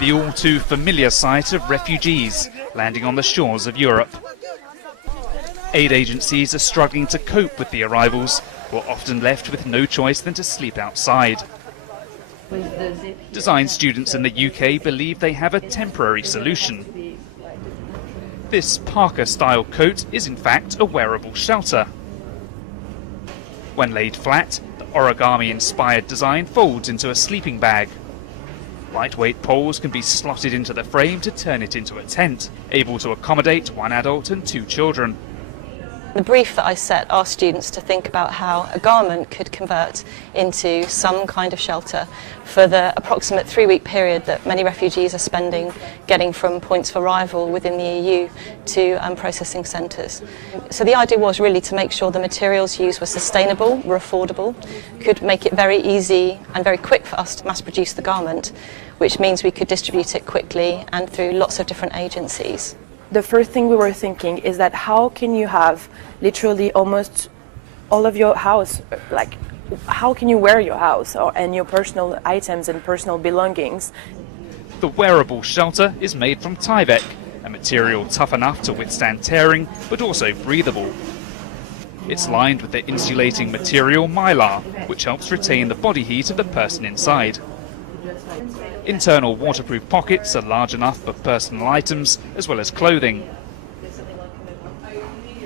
the all too familiar sight of refugees landing on the shores of Europe. Aid agencies are struggling to cope with the arrivals, who are often left with no choice than to sleep outside. Design students in the UK believe they have a temporary solution. This Parker-style coat is in fact a wearable shelter. When laid flat, the origami-inspired design folds into a sleeping bag. Lightweight poles can be slotted into the frame to turn it into a tent, able to accommodate one adult and 2 children. The brief that I set asked students to think about how a garment could convert into some kind of shelter for the approximate 3-week period that many refugees are spending getting from points of arrival within the EU to processing centres. So the idea was really to make sure the materials used were sustainable, were affordable, could make it very easy and very quick for us to mass produce the garment, which means we could distribute it quickly and through lots of different agencies. The first thing we were thinking is that how can you have literally almost all of your house, like how can you wear your house and your personal items and personal belongings? The wearable shelter is made from Tyvek, a material tough enough to withstand tearing but also breathable. It's lined with the insulating material mylar, which helps retain the body heat of the person inside. Internal waterproof pockets are large enough for personal items as well as clothing.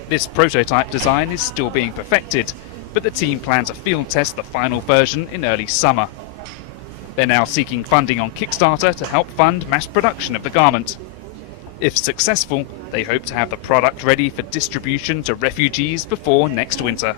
This prototype design is still being perfected, but the team plan to field test the final version in early summer. They're now seeking funding on Kickstarter to help fund mass production of the garment. If successful, they hope to have the product ready for distribution to refugees before next winter.